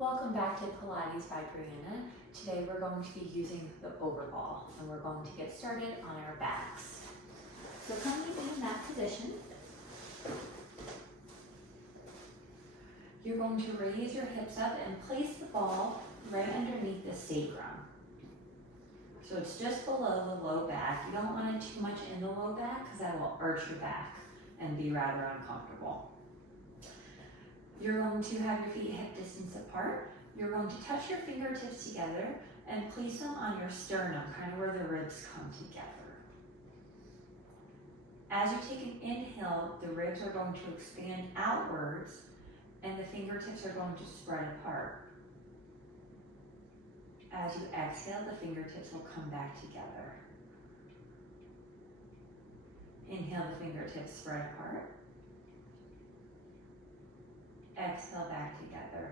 Welcome back to Pilates by Brianna. Today we're going to be using the overball and we're going to get started on our backs. So come to be in that position. You're going to raise your hips up and place the ball right underneath the sacrum. So it's just below the low back. You don't want it too much in the low back because that will arch your back and be rather uncomfortable. You're going to have your feet hip distance apart. You're going to touch your fingertips together and place them on your sternum, kind of where the ribs come together. As you take an inhale, the ribs are going to expand outwards and the fingertips are going to spread apart. As you exhale, the fingertips will come back together. Inhale, the fingertips spread apart. Exhale, back together.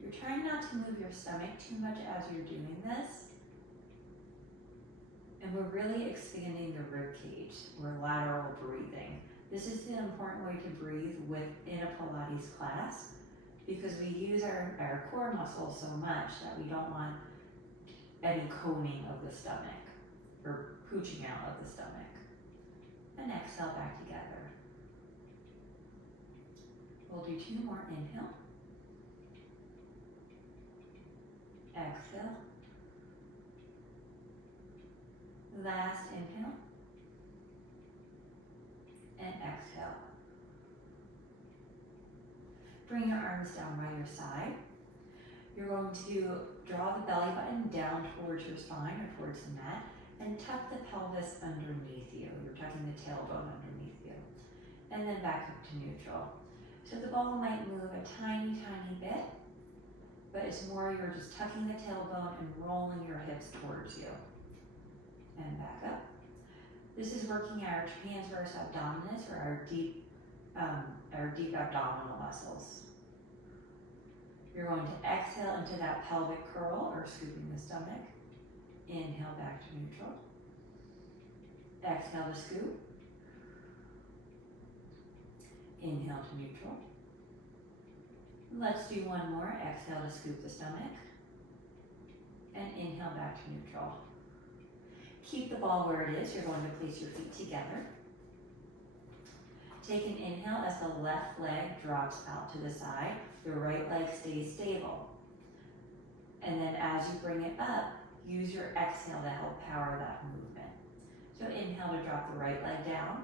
You're trying not to move your stomach too much as you're doing this. And we're really expanding the rib cage. We're lateral breathing. This is the important way to breathe within a Pilates class because we use our core muscles so much that we don't want any coning of the stomach or pooching out of the stomach. And exhale, back together. We'll do two more. Inhale. Exhale. Last inhale. And exhale. Bring your arms down by your side. You're going to draw the belly button down towards your spine or towards the mat and tuck the pelvis underneath you. You're tucking the tailbone underneath you. And then back up to neutral. So the ball might move a tiny, tiny bit, but it's more you're just tucking the tailbone and rolling your hips towards you. And back up. This is working our transverse abdominis or our deep abdominal muscles. You're going to exhale into that pelvic curl or scooping the stomach. Inhale, back to neutral. Exhale to scoop. Inhale to neutral. Let's do one more. Exhale to scoop the stomach. And inhale back to neutral. Keep the ball where it is. You're going to place your feet together. Take an inhale as the left leg drops out to the side. The right leg stays stable. And then as you bring it up, use your exhale to help power that movement. So inhale to drop the right leg down.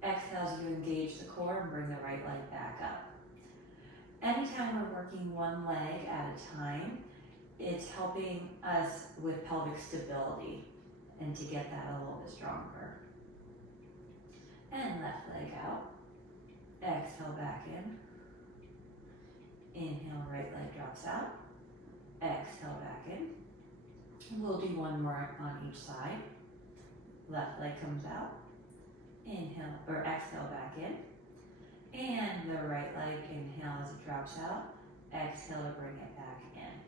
Exhale as you engage the core and bring the right leg back up. Anytime we're working one leg at a time, it's helping us with pelvic stability and to get that a little bit stronger. And left leg out. Exhale back in. Inhale, right leg drops out. Exhale back in. We'll do one more on each side. Left leg comes out. Inhale or exhale back in. And the right leg inhale as it drops out. Exhale to bring it back in.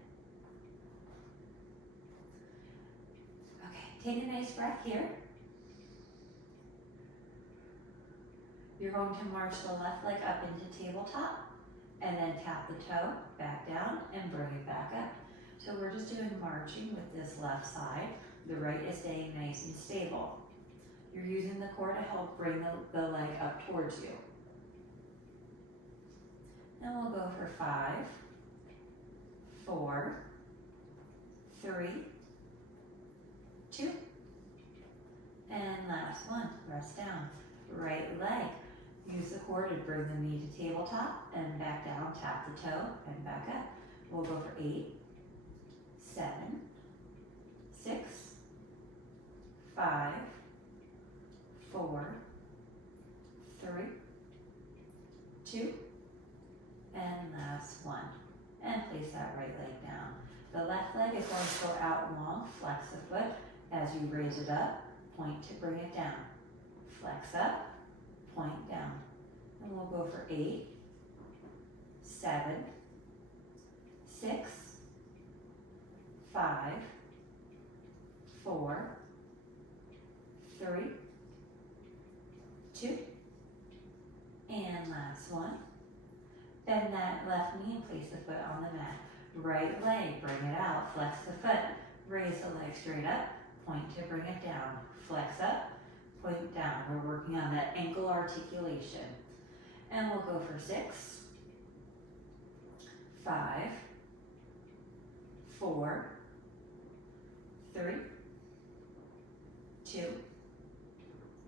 Okay, take a nice breath here. You're going to march the left leg up into tabletop and then tap the toe back down and bring it back up. So we're just doing marching with this left side. The right is staying nice and stable. You're using the core to help bring the leg up towards you. And we'll go for 5, 4, 3, 2, and last one. Rest down. Right leg. Use the core to bring the knee to tabletop and back down. Tap the toe and back up. We'll go for 8, 7, 6, 5, 4, 3, 2, and last one. And place that right leg down. The left leg is going to go out long. Flex the foot. As you raise it up, point to bring it down. Flex up, point down. And we'll go for 8, 7, 6, 5, 4, 3, 2, and last one. Bend that left knee and place the foot on the mat. Right leg, bring it out, flex the foot, raise the leg straight up, point to bring it down, flex up, point down. We're working on that ankle articulation. And we'll go for 6, 5, 4, 3, 2,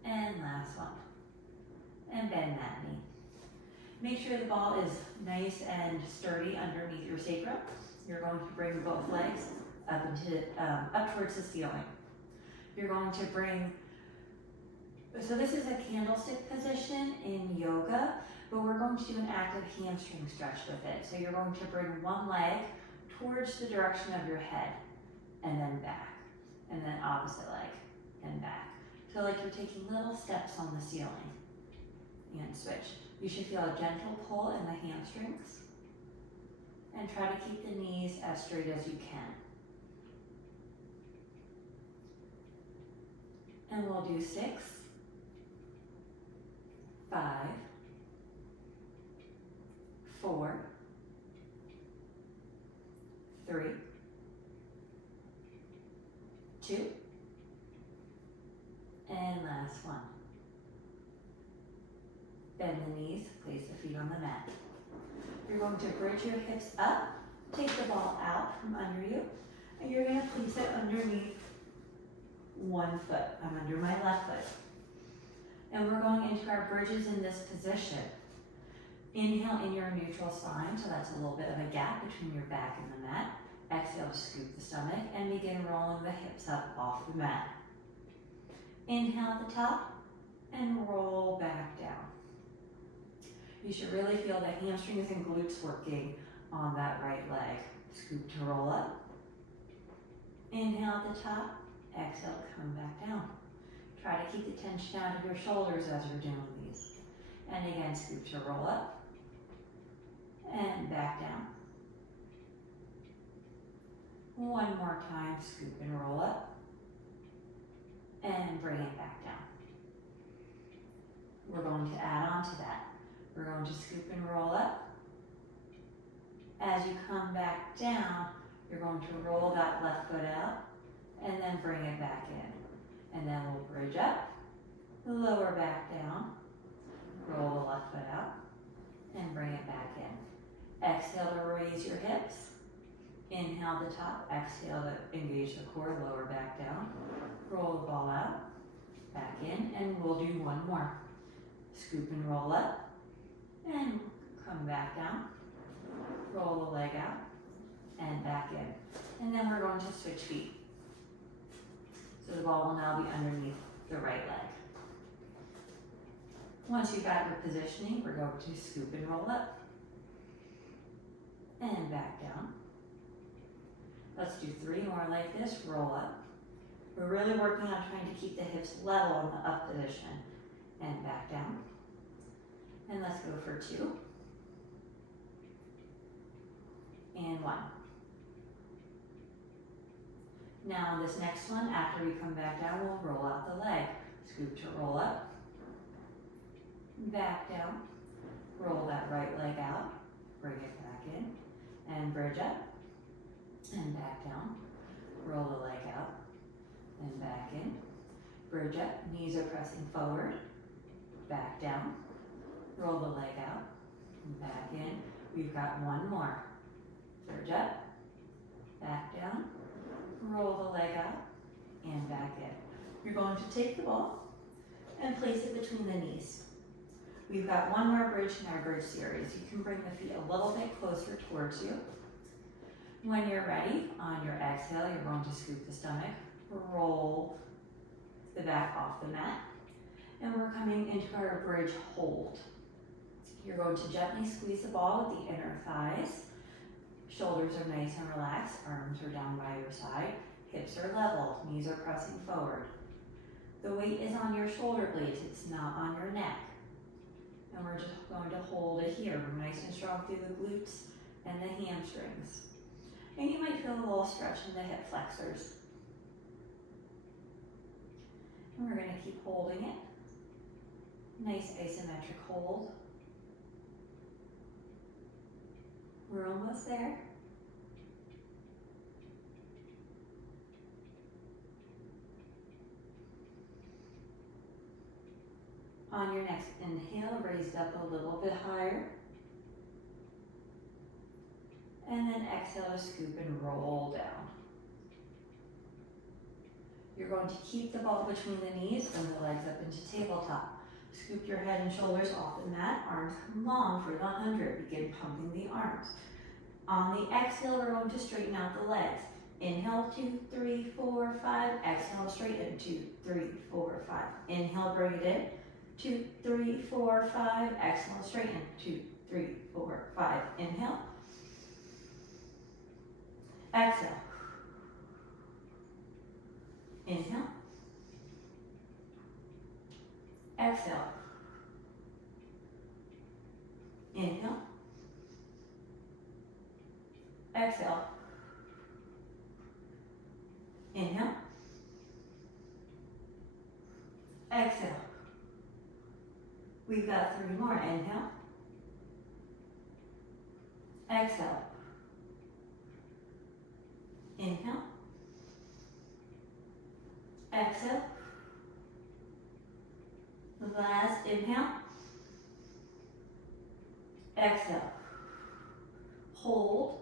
and last one. And bend that knee. Make sure the ball is nice and sturdy underneath your sacrum. You're going to bring both legs up towards the ceiling. You're going to bring, so this is a candlestick position in yoga, but we're going to do an active hamstring stretch with it. So you're going to bring one leg towards the direction of your head, and then back, and then opposite leg, and back. So like you're taking little steps on the ceiling, and switch. You should feel a gentle pull in the hamstrings, and try to keep the knees as straight as you can. And we'll do 6, 5, 4, 3, 2, and last one. Bend the knees, place the feet on the mat. You're going to bridge your hips up, take the ball out from under you, and you're going to place it underneath one foot. I'm under my left foot. And we're going into our bridges in this position. Inhale in your neutral spine, so that's a little bit of a gap between your back and the mat. Exhale to scoop the stomach and begin rolling the hips up off the mat. Inhale at the top and roll back down. You should really feel the hamstrings and glutes working on that right leg. Scoop to roll up. Inhale at the top, exhale to come back down. Try to keep the tension out of your shoulders as you're doing these. And again, scoop to roll up and back down. One more time, scoop and roll up and bring it back down. We're going to add on to that. We're going to scoop and roll up. As you come back down, you're going to roll that left foot out and then bring it back in. And then we'll bridge up, lower back down, roll the left foot out, and bring it back in. Exhale to raise your hips. Inhale the top, exhale to engage the core, lower back down. Roll the ball out, back in, and we'll do one more. Scoop and roll up, and come back down. Roll the leg out, and back in. And then we're going to switch feet. So the ball will now be underneath the right leg. Once you've got your positioning, we're going to scoop and roll up, and back down. Let's do 3 more like this, roll up. We're really working on trying to keep the hips level in the up position, and back down. And let's go for 2, and 1. Now on this next one, after we come back down, we'll roll out the leg. Scoop to roll up, back down, roll that right leg out, bring it back in, and bridge up, and back down, roll the leg out, and back in, bridge up, knees are pressing forward, back down, roll the leg out, and back in. We've got one more. Bridge up, back down, roll the leg out, and back in. You're going to take the ball and place it between the knees. We've got one more bridge in our bridge series. You can bring the feet a little bit closer towards you. When you're ready, on your exhale, you're going to scoop the stomach, roll the back off the mat, and we're coming into our bridge hold. You're going to gently squeeze the ball with the inner thighs. Shoulders are nice and relaxed, arms are down by your side, hips are level, knees are pressing forward. The weight is on your shoulder blades, it's not on your neck. And we're just going to hold it here. We're nice and strong through the glutes and the hamstrings. And you might feel a little stretch in the hip flexors. And we're going to keep holding it. Nice isometric hold. We're almost there. On your next inhale, raise it up a little bit higher. And then exhale to scoop and roll down. You're going to keep the ball between the knees, bring the legs up into tabletop. Scoop your head and shoulders off the mat, arms come long for the 100. Begin pumping the arms. On the exhale, we're going to straighten out the legs. Inhale, 2, 3, 4, 5. Exhale, straighten, 2, 3, 4, 5. Inhale, bring it in. 2, 3, 4, 5. Exhale, straighten, 2, 3, 4, 5. Inhale. Exhale. Inhale. Exhale. Inhale. Exhale. Inhale. Exhale. We've got 3 more. Inhale. Exhale. Inhale. Exhale. Last inhale. Exhale. Hold.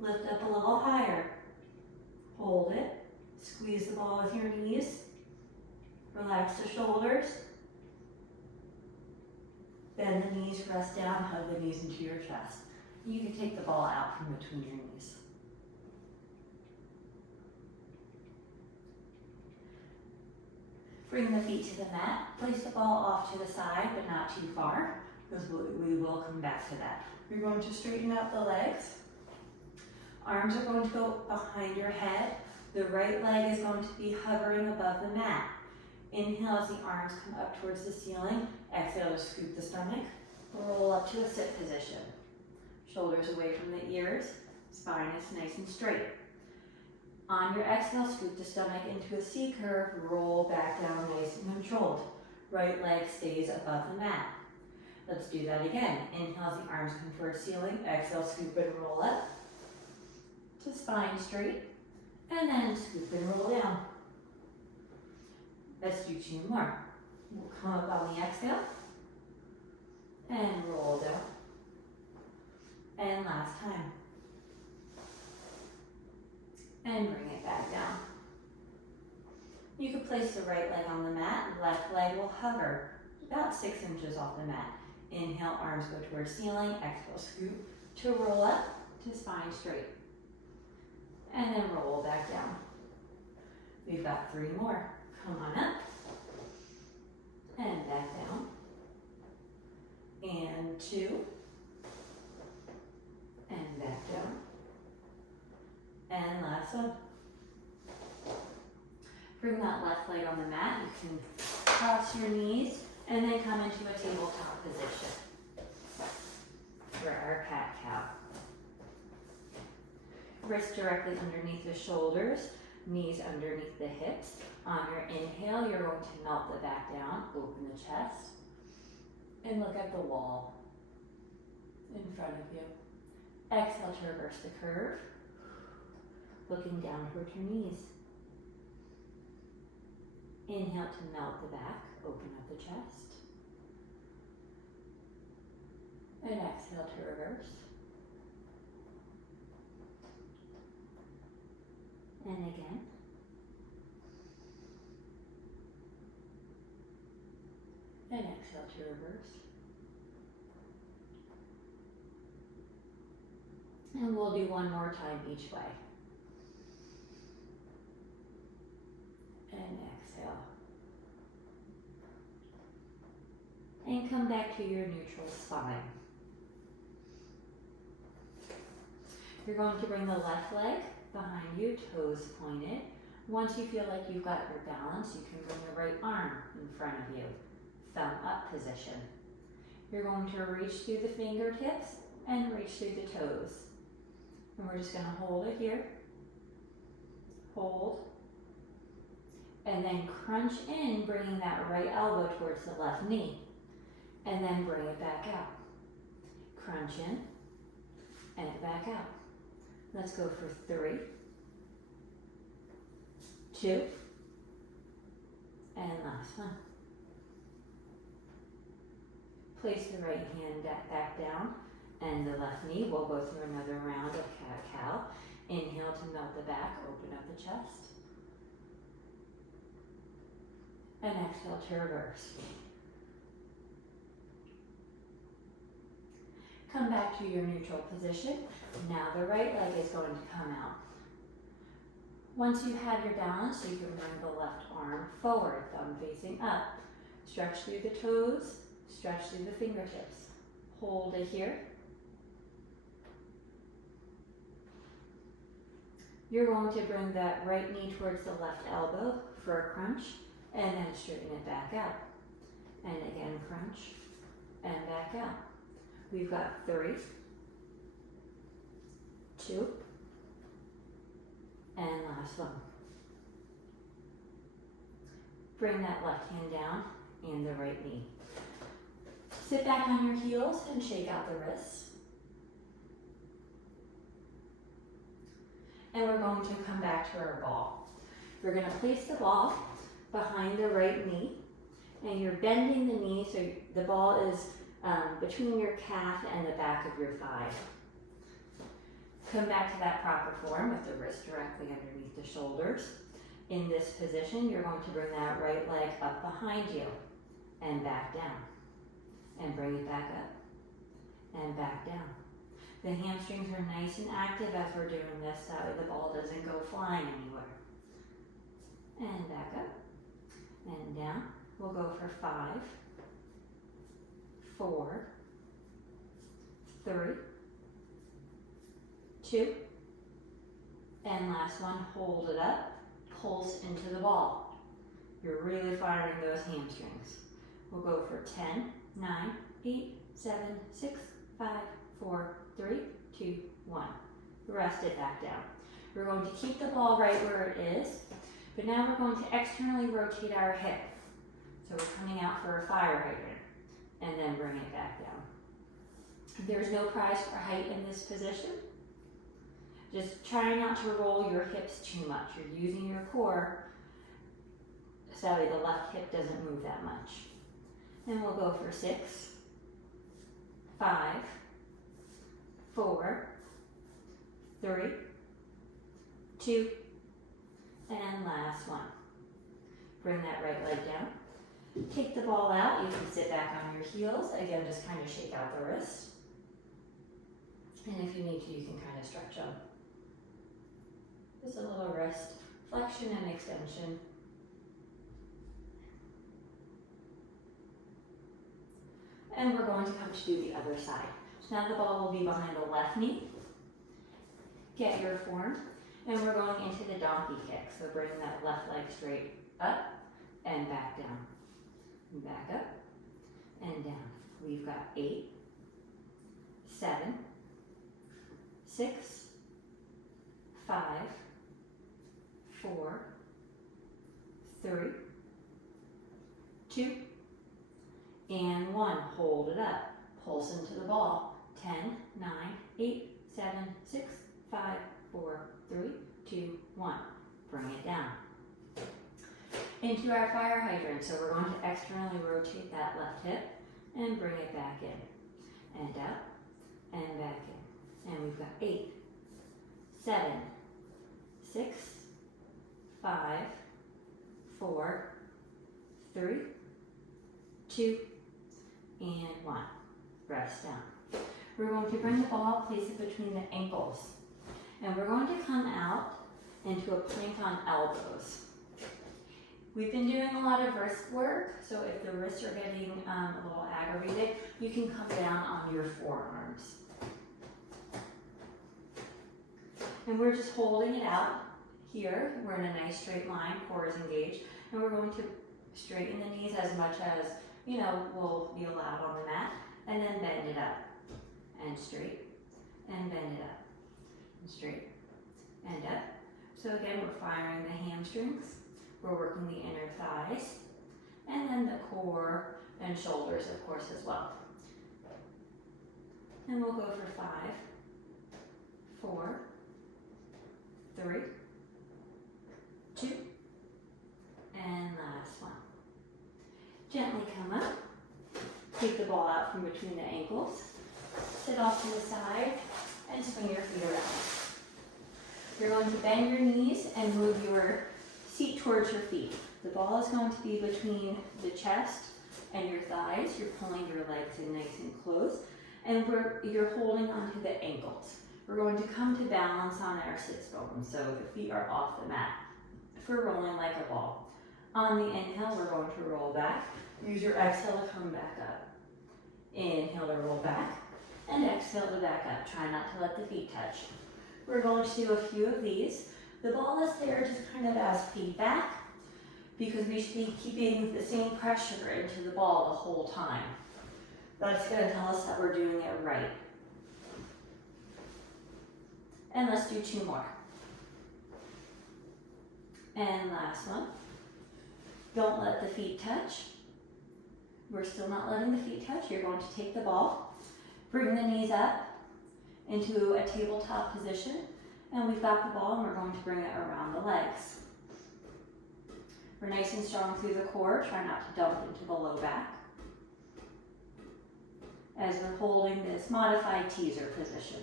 Lift up a little higher. Hold it. Squeeze the ball with your knees. Relax the shoulders. Bend the knees, rest down, hug the knees into your chest. You can take the ball out from between your knees. Bring the feet to the mat. Place the ball off to the side, but not too far, because we will come back to that. You're going to straighten out the legs. Arms are going to go behind your head. The right leg is going to be hovering above the mat. Inhale as the arms come up towards the ceiling. Exhale to scoop the stomach. Roll up to a sit position. Shoulders away from the ears. Spine is nice and straight. On your exhale, scoop the stomach into a C curve. Roll back down nice and controlled. Right leg stays above the mat. Let's do that again. Inhale as the arms come towards ceiling. Exhale, scoop and roll up to spine straight. And then scoop and roll down. Let's do 2 more. We'll come up on the exhale and roll down. And last time. And bring it back down. You can place the right leg on the mat. Left leg will hover about 6 inches off the mat. Inhale, arms go towards ceiling. Exhale, scoop to roll up to spine straight. And then roll back down. We've got 3 more. Come on up. And back down. And 2. And back down. And last one. Bring that left leg on the mat. You can cross your knees and then come into a tabletop position for our cat-cow. Wrists directly underneath the shoulders, knees underneath the hips. On your inhale, you're going to melt the back down, open the chest, and look at the wall in front of you. Exhale to reverse the curve, looking down towards your knees. Inhale to melt the back, open up the chest. And exhale to reverse. And again. And exhale to reverse. And we'll do 1 more time each way. And exhale. And come back to your neutral spine. You're going to bring the left leg behind you, toes pointed. Once you feel like you've got your balance, you can bring the right arm in front of you. Thumb up position. You're going to reach through the fingertips and reach through the toes. And we're just going to hold it here. Hold. And then crunch in, bringing that right elbow towards the left knee. And then bring it back out. Crunch in. and back out. Let's go for 3, 2, and last one. Place the right hand back down, and the left knee. We'll go through another round of cat-cow. Inhale to melt the back, open up the chest. And exhale to reverse. Come back to your neutral position. Now the right leg is going to come out. Once you have your balance, you can bring the left arm forward, thumb facing up. Stretch through the toes, stretch through the fingertips. Hold it here. You're going to bring that right knee towards the left elbow for a crunch, and then straighten it back out. And again, crunch, and back out. We've got 3, 2, and last one. Bring that left hand down and the right knee. Sit back on your heels and shake out the wrists. And we're going to come back to our ball. We're going to place the ball behind the right knee, and you're bending the knee so the ball is between your calf and the back of your thigh. Come back to that proper form with the wrist directly underneath the shoulders. In this position, you're going to bring that right leg up behind you and back down. And bring it back up and back down. The hamstrings are nice and active as we're doing this, that way the ball doesn't go flying anywhere. And back up and down. We'll go for 5, 4, 3, 2, and last one, hold it up, pulse into the ball. You're really firing those hamstrings. We'll go for 10, 9, 8, 7, 6, 5, 4, 3, 2, 1. Rest it back down. We're going to keep the ball right where it is, but now we're going to externally rotate our hip. So we're coming out for a fire hydrant, and then bring it back down. There's no prize for height in this position. Just try not to roll your hips too much. You're using your core, so that way the left hip doesn't move that much. And we'll go for 6, 5, 4, 3, 2, and last one. Bring that right leg down. Take the ball out. You can sit back on your heels. Again, just kind of shake out the wrist. And if you need to, you can kind of stretch them. Just a little wrist flexion and extension. And we're going to come to do the other side. So now the ball will be behind the left knee. Get your form. And we're going into the donkey kick. So bring that left leg straight up and back down. And back up and down. We've got 8, 7, 6, 5, 4, 3, 2, and 1. Hold it up. Pulse into the ball. 10, 9, 8, 7, 6, 5, 4, 3, 2, 1. Bring it down. Into our fire hydrant. So we're going to externally rotate that left hip and bring it back in. And out and back in. And we've got 8, 7, 6, 5, 4, 3, 2, and 1. Rest down. We're going to bring the ball, place it between the ankles. And we're going to come out into a plank on elbows. We've been doing a lot of wrist work, so if the wrists are getting a little aggravated, you can come down on your forearms. And we're just holding it out here. We're in a nice straight line, core is engaged, and we're going to straighten the knees as much as, will be allowed on the mat, and then bend it up, and straight, and bend it up, and straight, and up. So again, we're firing the hamstrings. We're working the inner thighs, and then the core and shoulders, of course, as well. And we'll go for 5, 4, 3, 2, and last one. Gently come up, take the ball out from between the ankles, sit off to the side, and swing your feet around. You're going to bend your knees and move your seat towards your feet. The ball is going to be between the chest and your thighs. You're pulling your legs in nice and close, and you're holding onto the ankles. We're going to come to balance on our sits bones, so the feet are off the mat. For rolling like a ball. On the inhale, we're going to roll back. Use your exhale to come back up. Inhale to roll back, and exhale to back up. Try not to let the feet touch. We're going to do a few of these. The ball is there just kind of as feedback, because we should be keeping the same pressure into the ball the whole time. That's going to tell us that we're doing it right. And let's do 2 more. And last one. Don't let the feet touch. We're still not letting the feet touch. You're going to take the ball, bring the knees up into a tabletop position, and we've got the ball and we're going to bring it around the legs. We're nice and strong through the core. Try not to dump into the low back. As we're holding this modified teaser position.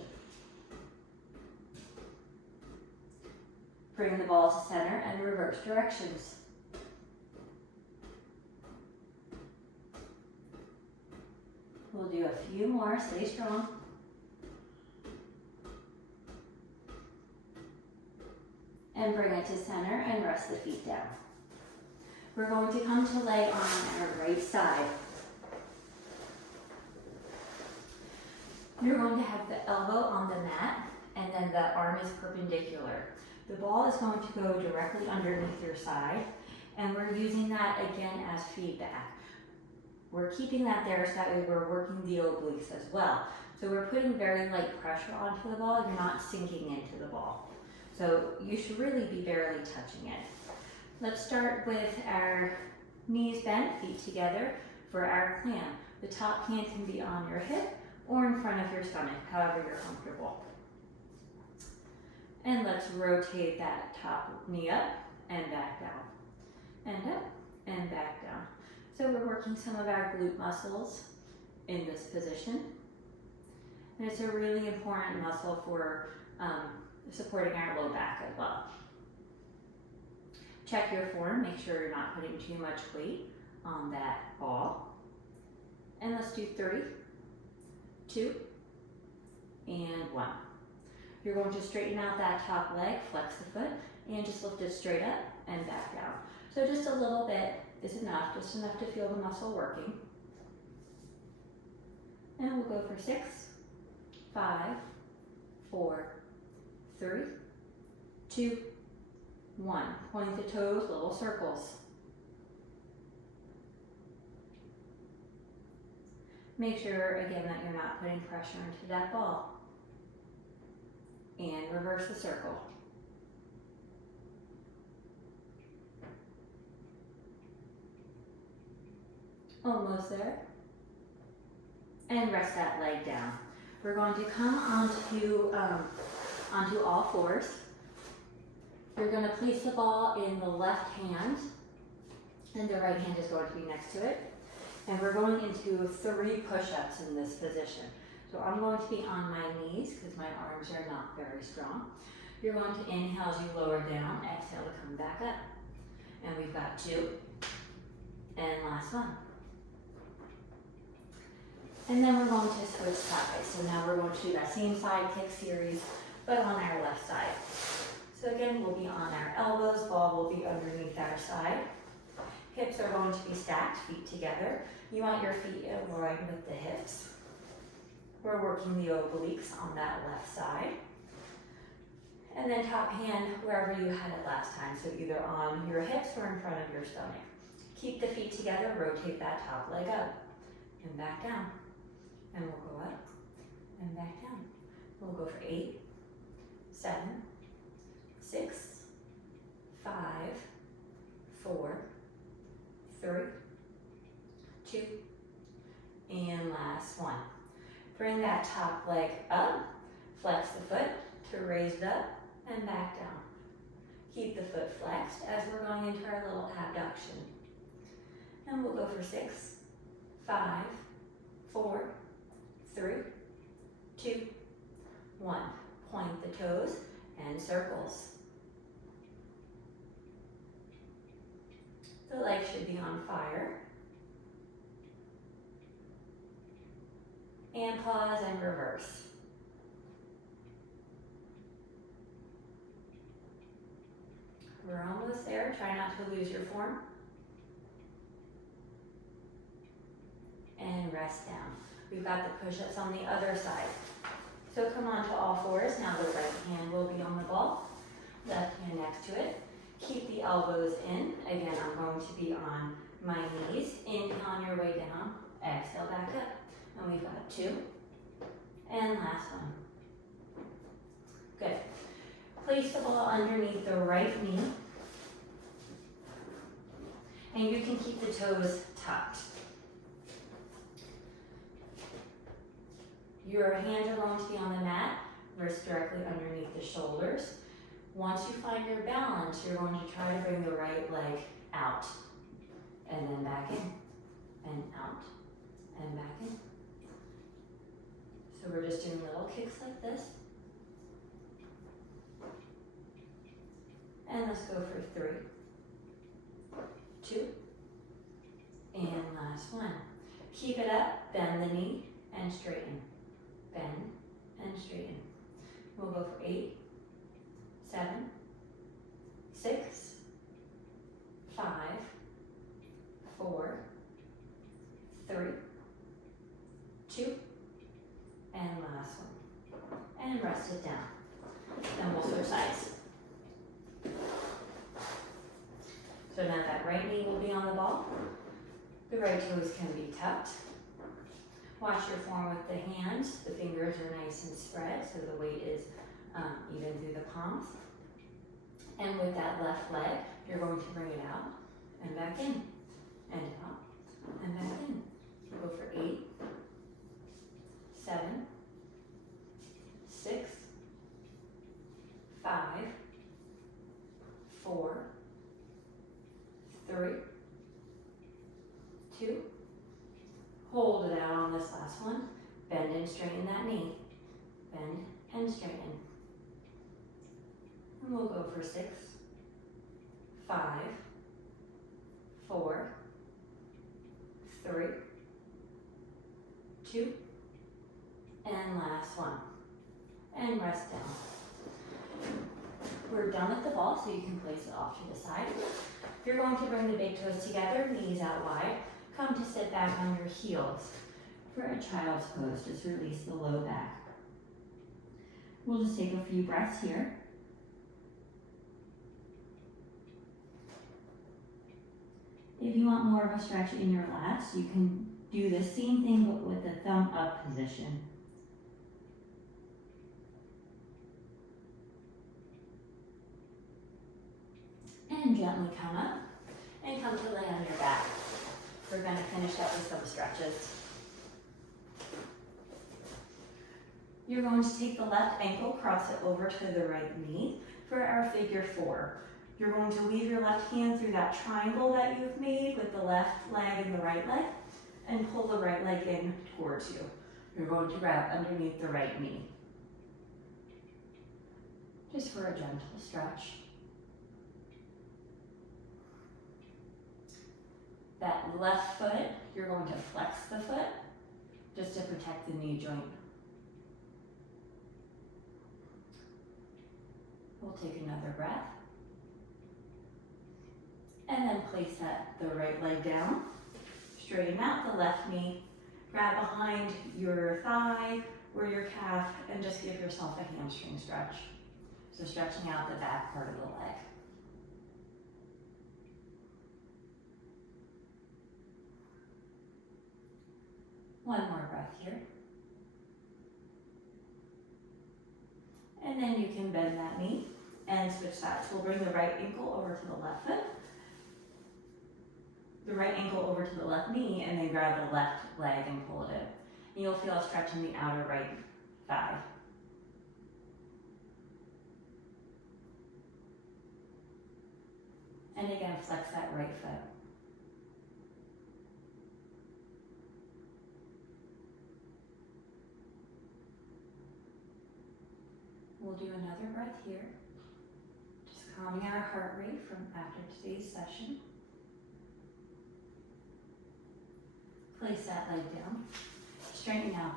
Bring the ball to center and reverse directions. We'll do a few more, stay strong. And bring it to center and rest the feet down. We're going to come to lay on our right side. You're going to have the elbow on the mat, and then the arm is perpendicular. The ball is going to go directly underneath your side, and we're using that again as feedback. We're keeping that there so that way we're working the obliques as well. So we're putting very light pressure onto the ball. You're not sinking into the ball. So you should really be barely touching it. Let's start with our knees bent, feet together for our clam. The top hand can be on your hip or in front of your stomach, however you're comfortable. And let's rotate that top knee up and back down. And up and back down. So we're working some of our glute muscles in this position. And it's a really important muscle for supporting our low back as well. Check your form, make sure you're not putting too much weight on that ball. And let's do 3, 2, and 1. You're going to straighten out that top leg, flex the foot, and just lift it straight up and back down. So just a little bit is enough, just enough to feel the muscle working. And we'll go for 6, 5, 4, 3, 2, 1. Point the toes, little circles. Make sure, again, that you're not putting pressure into that ball. And reverse the circle. Almost there. And rest that leg down. We're going to come onto all fours. You're going to place the ball in the left hand, and the right hand is going to be next to it. And we're going into 3 push-ups in this position. So I'm going to be on my knees because my arms are not very strong. You're going to inhale as you lower down, exhale to come back up. And we've got 2. And last one. And then we're going to switch sides. So now we're going to do that same side kick series, but on our left side. So again, we'll be on our elbows, ball will be underneath our side. Hips are going to be stacked, feet together. You want your feet aligned with the hips. We're working the obliques on that left side. And then top hand wherever you had it last time. So either on your hips or in front of your stomach. Keep the feet together, rotate that top leg up and back down. And we'll go up and back down. We'll go for 8, 7, 6, 5, 4, 3, 2, and last one. Bring that top leg up, flex the foot, to raise it up and back down. Keep the foot flexed as we're going into our little abduction. And we'll go for 6, 5, 4, 3, 2, 1. Point the toes and circles. The leg should be on fire. And pause and reverse. We're almost there. Try not to lose your form. And rest down. We've got the push-ups on the other side. So come on to all fours. Now the right hand will be on the ball. Left hand next to it. Keep the elbows in. Again, I'm going to be on my knees. Inhale on your way down. Exhale back up. And we've got 2. And last one. Good. Place the ball underneath the right knee. And you can keep the toes tucked. Your hands are going to be on the mat, wrists directly underneath the shoulders. Once you find your balance, you're going to try to bring the right leg out. And then back in, and out, and back in. So we're just doing little kicks like this. And let's go for 3, 2, and last one. Keep it up, bend the knee, and straighten. Bend and straighten. We'll go for 8, 7, 6, 5, 4, 3, 2, and last one. And rest it down. Then we'll switch sides. So now that right knee will be on the ball. The right toes can be tucked. Watch your form with the hands. The fingers are nice and spread, so the weight is even through the palms. And with that left leg, you're going to bring it out and back in, and out and back in. Go for 8, 7, 6, 5, 4, 3, 2. Hold it out on this last one. Bend and straighten that knee. Bend and straighten. And we'll go for 6, 5, 4, 3, 2, and last one. And rest down. We're done with the ball, so you can place it off to the side. You're going to bring the big toes together, knees out wide. Come to sit back on your heels. For a child's pose, just release the low back. We'll just take a few breaths here. If you want more of a stretch in your lats, you can do the same thing but with the thumb up position. And gently come up and come to lay on your back. We're going to finish up with some stretches. You're going to take the left ankle, cross it over to the right knee for our figure 4. You're going to weave your left hand through that triangle that you've made with the left leg and the right leg, and pull the right leg in towards you. You're going to grab underneath the right knee. Just for a gentle stretch. That left foot, you're going to flex the foot just to protect the knee joint. We'll take another breath. And then place the right leg down. Straighten out the left knee. Grab behind your thigh or your calf and just give yourself a hamstring stretch. So stretching out the back part of the leg. One more breath here. And then you can bend that knee and switch sides. We'll bring the right ankle over to the left foot, the right ankle over to the left knee, and then grab the left leg and pull it in. And you'll feel a stretch in the outer right thigh. And again, flex that right foot. We'll do another breath here. Just calming our heart rate from after today's session. Place that leg down. Straighten out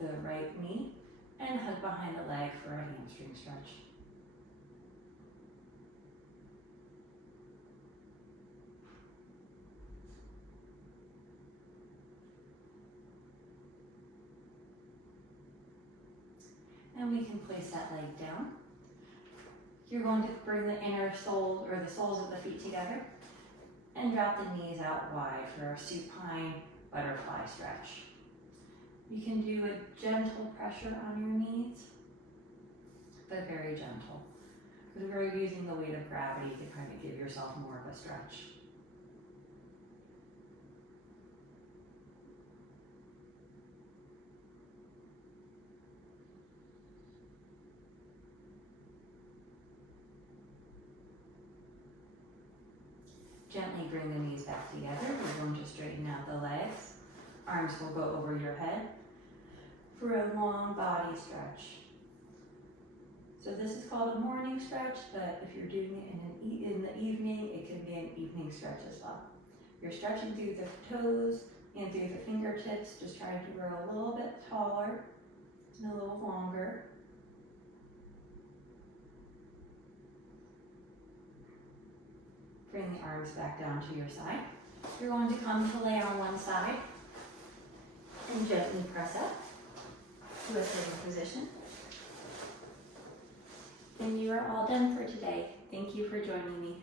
the right knee and hug behind the leg for a hamstring stretch. And we can place that leg down. You're going to bring the inner sole or the soles of the feet together and drop the knees out wide for our supine butterfly stretch. You can do a gentle pressure on your knees, but very gentle. Because we're using the weight of gravity to kind of give yourself more of a stretch. Gently bring the knees back together. We're going to straighten out the legs. Arms will go over your head for a long body stretch. So this is called a morning stretch, but if you're doing it in the evening, it can be an evening stretch as well. You're stretching through the toes and through the fingertips, just trying to grow a little bit taller and a little longer. Bring the arms back down to your side. You're going to come to lay on one side and gently press up to a sitting position. And you are all done for today. Thank you for joining me.